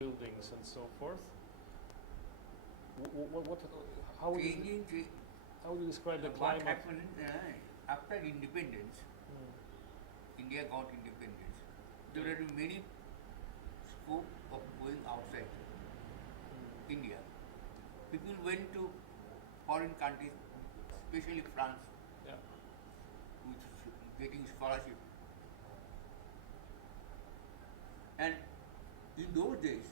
buildings and so forth. What how would you, how would you describe the what climate? happened after independence, India got independence, there were many scope of going outside India. People went to foreign countries, especially France, Yeah. which is getting scholarship. And in those days,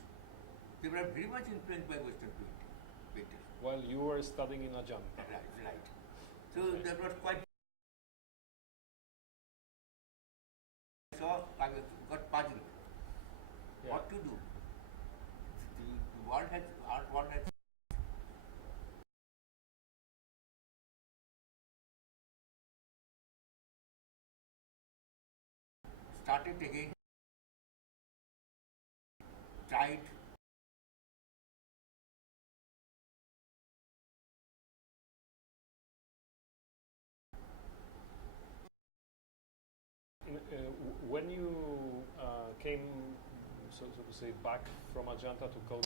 they were very much influenced by Western painters. While you were studying in Ajanta. Right. So Okay. that was quite. So I got puzzled. Yeah. What to do? The world has, our world has started again, tried. When you came, so to say, back from Ajanta to Kolkata,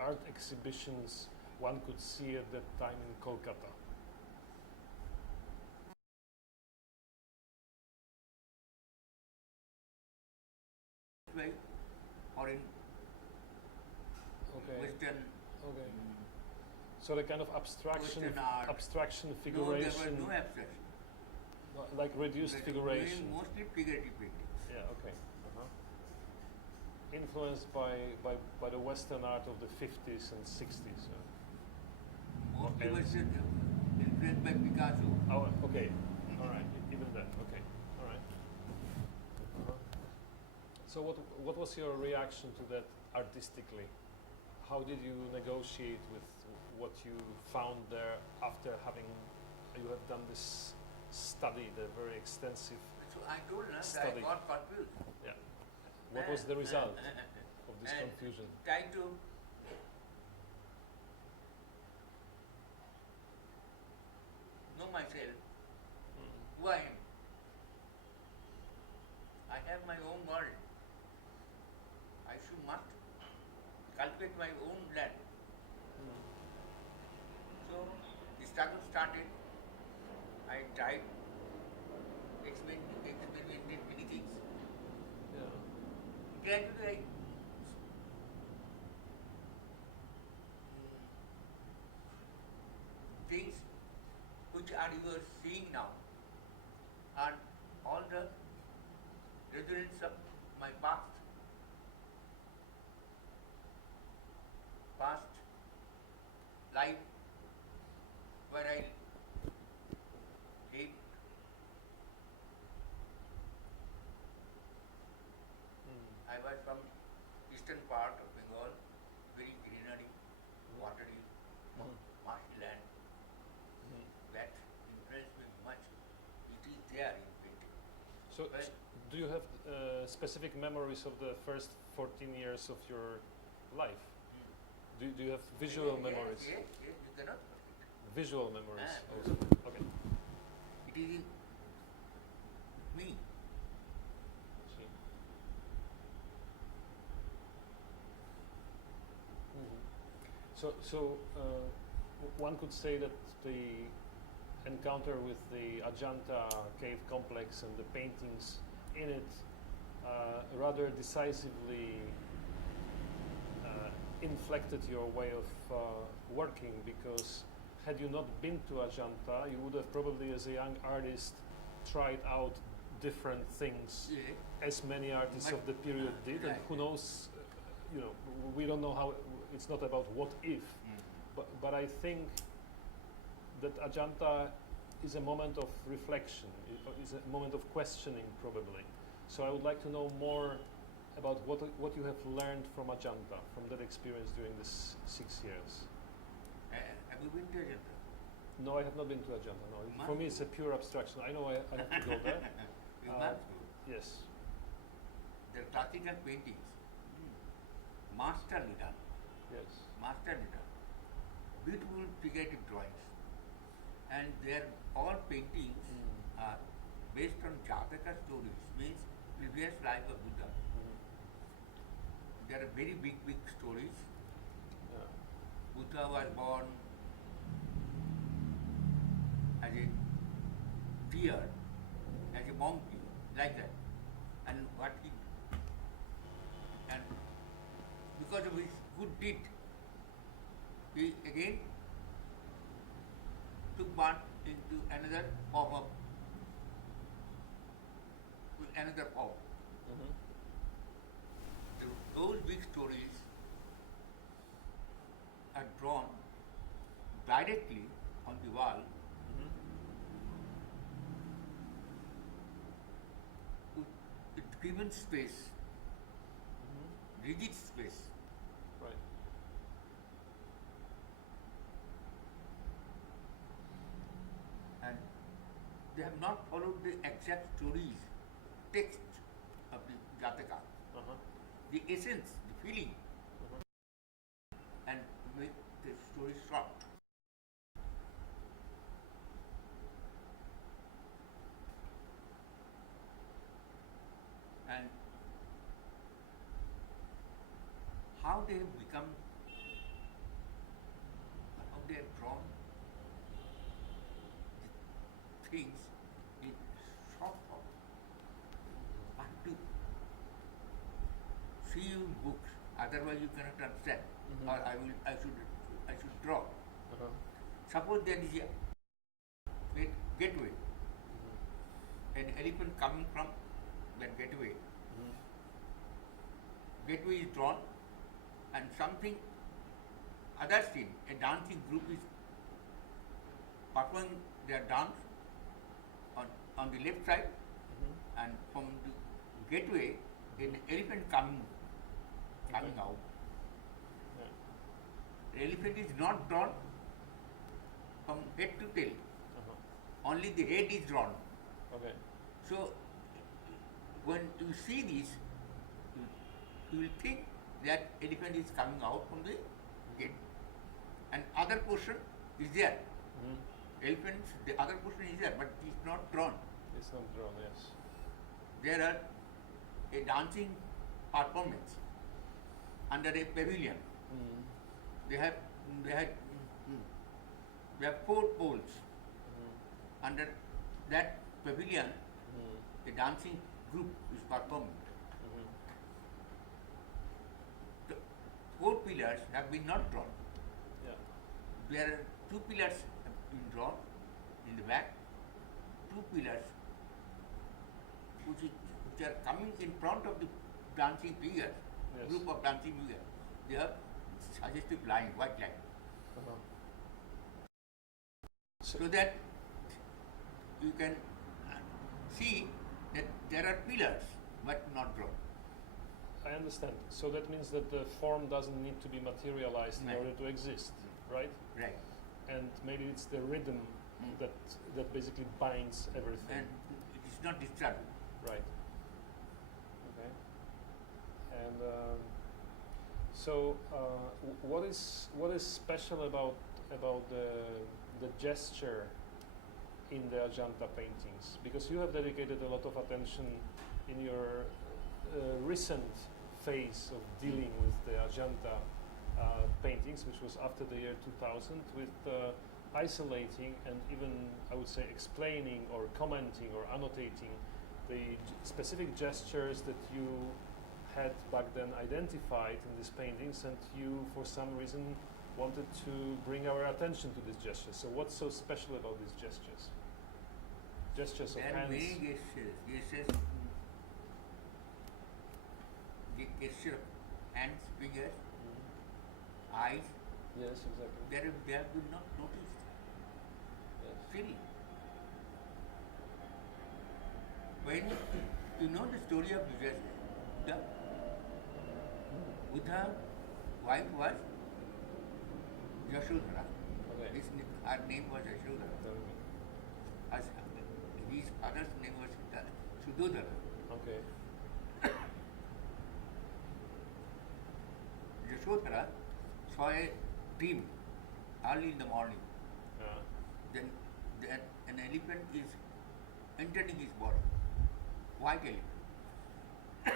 art exhibitions one could see at that time in Kolkata. Way or in Okay. Western. Okay. So the kind of abstraction, Western art. abstraction No, there figuration, were no abstraction. like reduced They were figuration. mostly figurative paintings. Yeah. Okay. Uh-huh. Influenced by the Western art of the 50s and 60s. Mostly Okay. was influenced by Picasso. Oh, okay. All right. Even that. Okay. All right. Uh-huh. So what was your reaction to that artistically? How did you negotiate with what you found there after having you have done this study, the very extensive? So I told her that Study. I got confused. Yeah. What was the result of this And confusion? Trying to know myself, who I am. I have my own world. I must cultivate my own land. So the struggle started. I tried, experimented many things. Yeah. Gradually, things which are you are seeing now are all the resonance of my past life where I lived. I was from eastern part of Bengal, very greenery, watery, marshland. That influenced me much. It is there in painting. So, Well, do you have specific memories of the first 14 years of your life? Do you have visual memories? Yes, you cannot forget. Visual memories Ah, also. Okay. It is in me. See. So one could say that the encounter with the Ajanta cave complex and the paintings in it rather decisively inflected your way of working, because had you not been to Ajanta, you would have probably, as a young artist, tried out different things, Yeah. as many artists of the period did, and Right. who knows, we don't know how, it's not about what if, but I think that Ajanta is a moment of reflection, is a moment of questioning probably. So I would like to know more about what you have learned from Ajanta, from that experience during this 6 years. Have you been to Ajanta? No, I have not been to Ajanta. No, You for must me it's a pure abstraction. I know I have to go there. You Uh, must go. Yes. The classical paintings, masterly done, Yes. masterly done, beautiful figurative drawings, and their all paintings are based on Jataka stories, means previous life of Buddha. There are very big stories. Yeah. Buddha was born as a deer, as a monkey, like that. And because of his good deed, he again took birth into another form. Those big stories are drawn directly on the wall with given space, rigid space. Right. And they have not followed the exact stories, text of the Jataka, the essence, the feeling, and make the story short. And how they have become, how they have drawn the things in short form. I have to see you in books, otherwise you cannot understand. Or I should draw. Suppose there is a gateway, an elephant coming from that gateway. Gateway is drawn, and something other scene, a dancing group is performing their dance on the left side, and from the gateway, an elephant coming out. The elephant is not drawn from head to tail. Only the head is drawn. Okay. So when you see this, you will think that elephant is coming out from the gate. And other portion is there. Elephants, the other portion is there, but it is not drawn. It's not drawn, yes. There are a dancing performance under a pavilion. They have 4 poles. Under that pavilion, a dancing group is performing. The 4 pillars have been not drawn. Yeah. There are 2 pillars have been drawn in the back, 2 pillars which are coming in front of the dancing figures, group of dancing figures. They are suggestive line, white line. So that you can see that there are pillars but not drawn. I understand. So that means that the form doesn't need to be materialized in Right. order to exist, right? Right. And maybe it's the rhythm that basically binds everything. And it is not disturbed. Right. Okay. And so, what is special about the gesture in the Ajanta paintings? Because you have dedicated a lot of attention in your recent phase of dealing with the Ajanta paintings, which was after the year 2000, with isolating and even, I would say, explaining or commenting or annotating the specific gestures that you had back then identified in these paintings, and you, for some reason, wanted to bring our attention to these gestures. So what's so special about these gestures? Gestures of There are hands. many gestures, the gesture of hands, fingers, eyes. Yes, exactly. They have been not noticed. Yes. Still, when you know the story of Buddha's wife was Yashodhara. Okay. Her name was Yashodhara. Tell me. His father's name was Sudodhara. Okay. Yashodhara saw a dream early in the morning. Then an elephant is entering his body. Why tell you?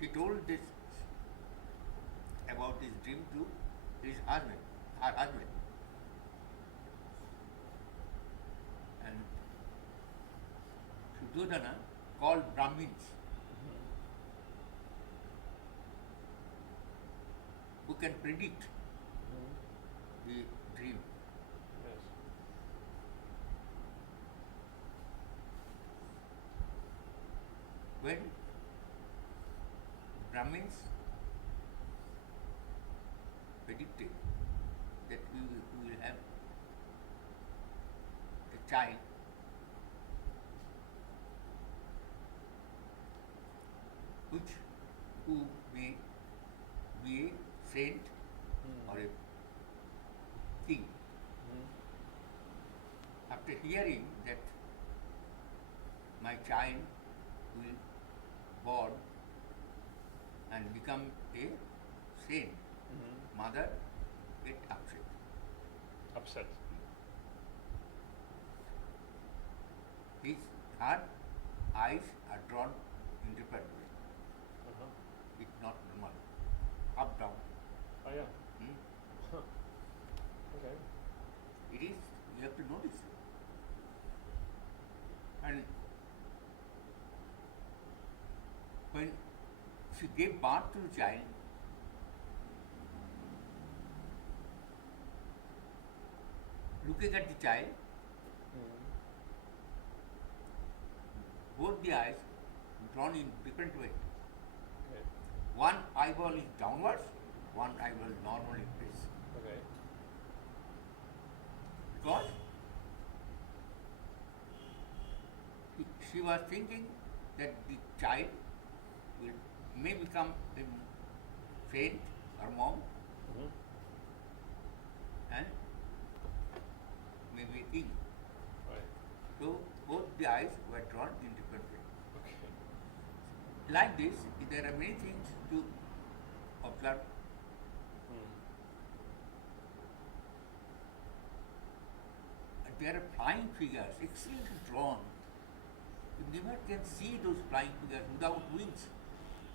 She told this about his dream to his husband, her husband. And Suddhodana called Brahmins who can predict the dream. Yes. When Brahmins predicted that we will have a child who may be a saint or a king. After hearing that my child will born and become a saint, mother get upset. Upset. Her eyes are drawn in different way. It's not normal. Up down. Oh yeah. Okay. It is, you have to notice. And when she gave birth to the child, looking at the child, both the eyes drawn in different way. Okay. One eyeball is downwards, one eyeball normally face. Okay. Because she was thinking that the child may become a saint or monk and maybe a king. Right. So both the eyes were drawn in different way. Okay. Like this, there are many things to observe. There are flying figures, excellently drawn. You never can see those flying figures without wings.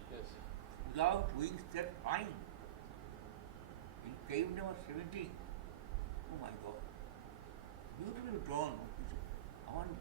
Yes. Without wings, they're flying. In cave number 17, oh my God, beautifully drawn. I want